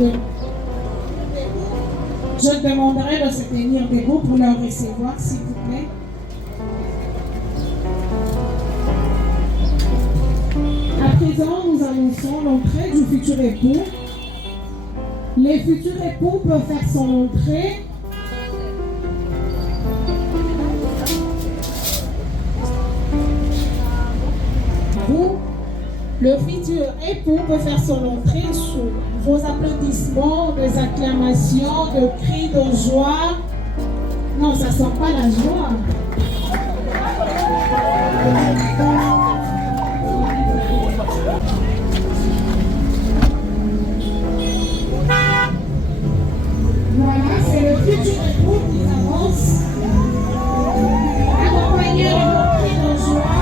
Je demanderai de se tenir debout pour leur recevoir, s'il vous plaît. À présent, nous annonçons l'entrée du futur époux. Les futurs époux peuvent faire son entrée. Le futur époux peut faire son entrée sous vos applaudissements, des acclamations, de cris de joie. Non, ça ne sent pas la joie. Voilà, c'est le futur époux qui avance. Accompagné de cris de joie.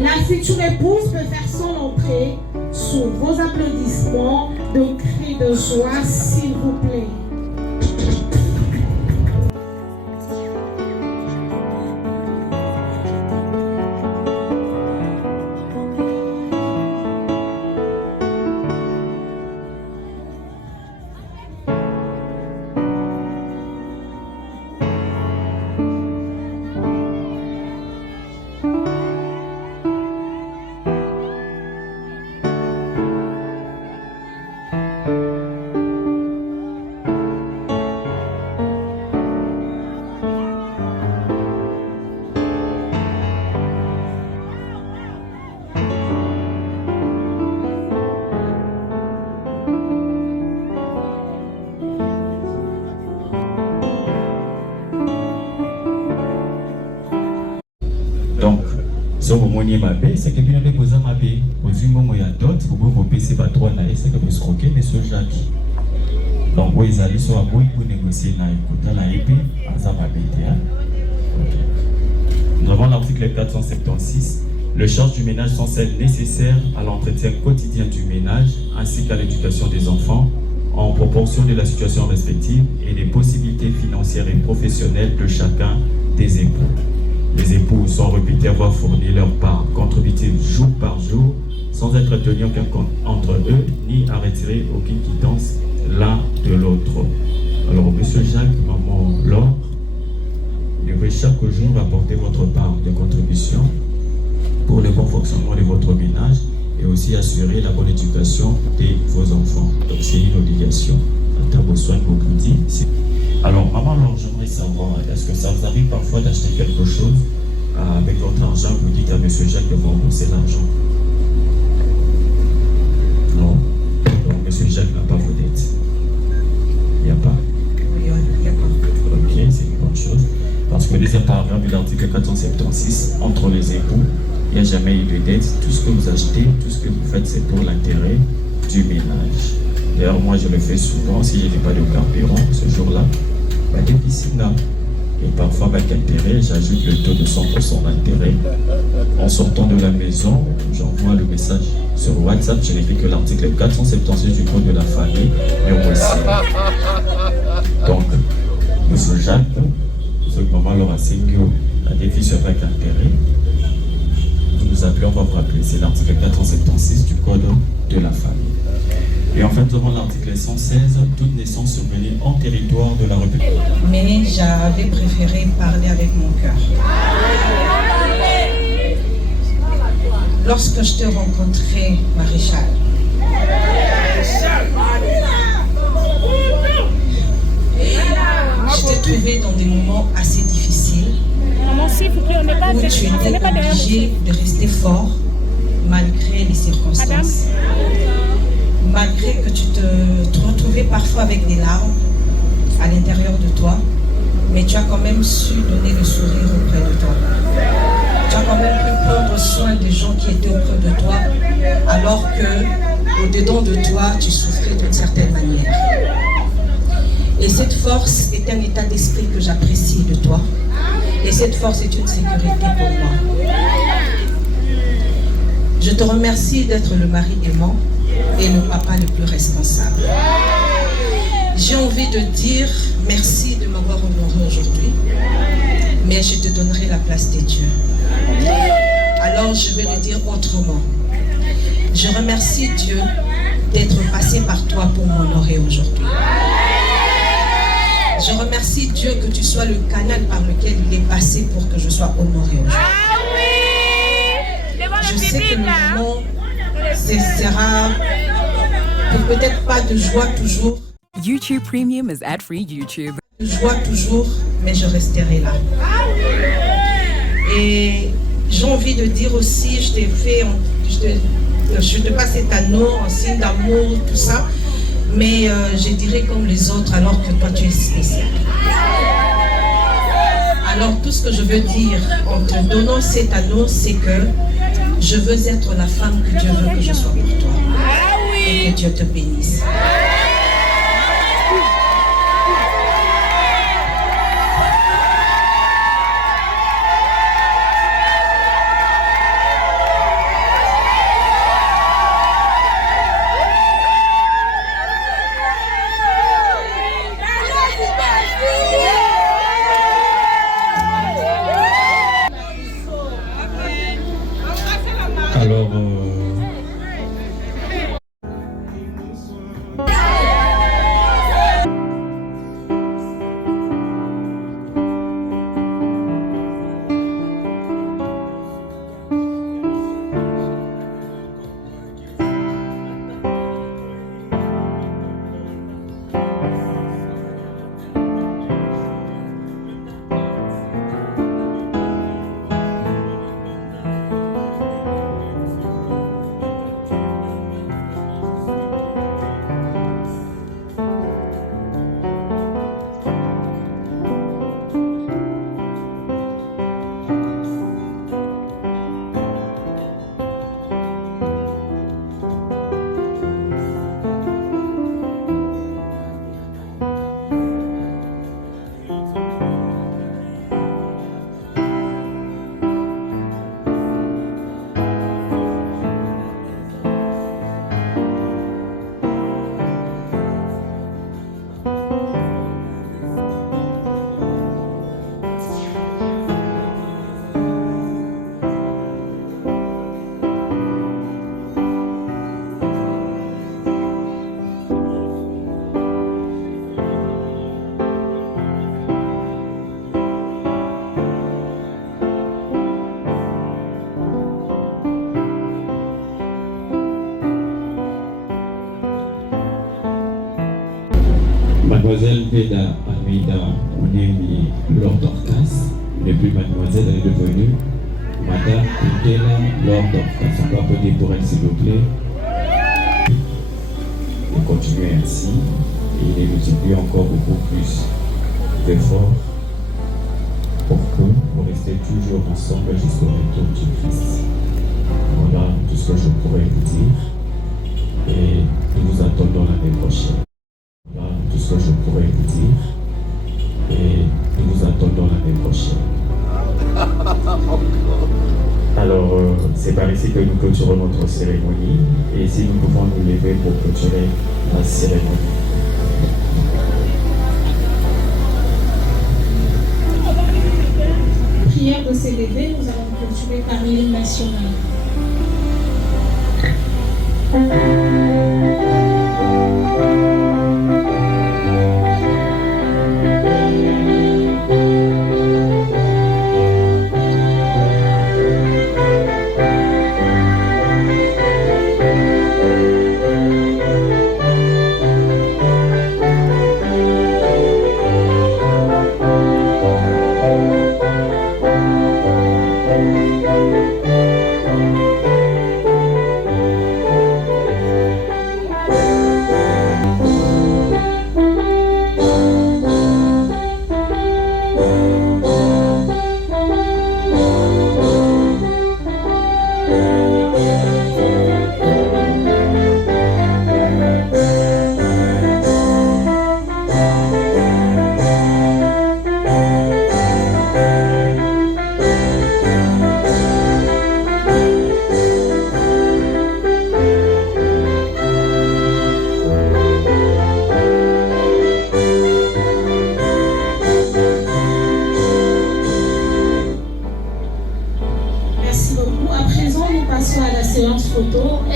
La future épouse peut faire son entrée sous vos applaudissements, de cris de joie, s'il vous plaît. Donc, si vous avez ma paix, c'est que vous avez posé ma paix. Aux humains, il y a d'autres, vous pouvez passer par trois naïs, c'est que vous escroquez, M. Jacques. Donc, vous allez sur la bouille pour négocier la épée, à Zamabé. Nous avons l'article 476. Les charges du ménage sont celles nécessaires à l'entretien quotidien du ménage ainsi qu'à l'éducation des enfants en proportion de la situation respective et des possibilités financières et professionnelles de chacun des époux. Les époux sont réputés avoir fourni leur part contributive jour par jour sans être tenu aucun compte entre eux, ni à retirer aucune quittance l'un de l'autre. Alors, Monsieur Jacques, Maman Laure, vous devez chaque jour apporter votre part de contribution pour le bon fonctionnement de votre ménage et aussi assurer la bonne éducation de vos enfants. Donc, c'est une obligation. Alors, Maman Laure, j'aimerais savoir, est-ce que ça vous arrive parfois d'acheter quelque chose avec votre argent, vous dites à Monsieur Jacques de vous rembourser l'argent? Non. Donc, Monsieur Jacques n'a pas vos dettes. Il n'y a pas. Oui, il n'y a pas. Ok, c'est une bonne chose. Parce que le deuxième paragraphe de l'article 476, entre les époux, il n'y a jamais eu de dette. Tout ce que vous achetez, tout ce que vous faites, c'est pour l'intérêt du ménage. D'ailleurs, moi, je le fais souvent. Si je n'ai pas de carburant ce jour-là, des piscines là. Et parfois, avec intérêt, j'ajoute le taux de 100% d'intérêt. En sortant de la maison, j'envoie le message sur WhatsApp. Je n'écris que l'article 476 du Code de la famille. Et voici. Donc, Monsieur Jacques, ce moment Laura Singio, la défi sera avec intérêt. Vous nous appelez, on va vous rappeler. C'est l'article 476 du Code de la famille. Et en fait, devant l'article 116, toute naissance survenue en territoire de la République. Mais j'avais préféré parler avec mon cœur. Lorsque je t'ai rencontré, Maréchal, je t'ai trouvé dans des moments assez difficiles où tu étais obligé de rester fort malgré les circonstances. Malgré que tu te retrouvais parfois avec des larmes à l'intérieur de toi, mais tu as quand même su donner le sourire auprès de toi. Tu as quand même pu prendre soin des gens qui étaient auprès de toi, alors que au-dedans de toi, tu souffrais d'une certaine manière. Et cette force est un état d'esprit que j'apprécie de toi. Et cette force est une sécurité pour moi. Je te remercie d'être le mari aimant et le papa le plus responsable. J'ai envie de dire merci de m'avoir honoré aujourd'hui, mais je te donnerai la place des dieux. Alors je vais le dire autrement. Je remercie Dieu d'être passé par toi pour m'honorer aujourd'hui. Je remercie Dieu que tu sois le canal par lequel il est passé pour que je sois honoré aujourd'hui. Je sais que le moment sera peut-être pas de joie toujours. YouTube Premium is ad free YouTube. De joie toujours, mais je resterai là. Et j'ai envie de dire aussi, je te passe cet anneau en signe d'amour, tout ça, mais je dirais comme les autres, alors que toi tu es spécial. Alors tout ce que je veux dire en te donnant cet anneau, c'est que je veux être la femme que Dieu veut que je sois pour toi. Et que Dieu te bénisse. Alors, Angela Almeida Onemi Lord Dorcas, depuis mademoiselle, elle est devenue Madame Angela Lord Dorcas. On peut appeler pour elle s'il vous plaît. Et continuer ainsi, et il est multiplié encore beaucoup plus d'efforts pour que vous restez toujours ensemble jusqu'au retour du Christ. Voilà tout ce que je pourrais vous dire et nous vous attendons l'année prochaine. Voilà tout ce que je pourrais vous dire et nous vous attendons l'année prochaine. Alors, c'est par ici que nous clôturons notre cérémonie et si nous pouvons nous lever pour clôturer la cérémonie. Prière de s'élever, nous allons clôturer par l'hymne national.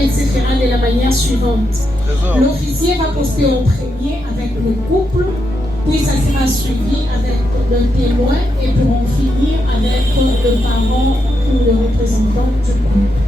Elle se fera de la manière suivante. L'officier va poster en premier avec le couple, puis ça sera suivi avec le témoin et pour en finir avec le parent ou le représentant du couple.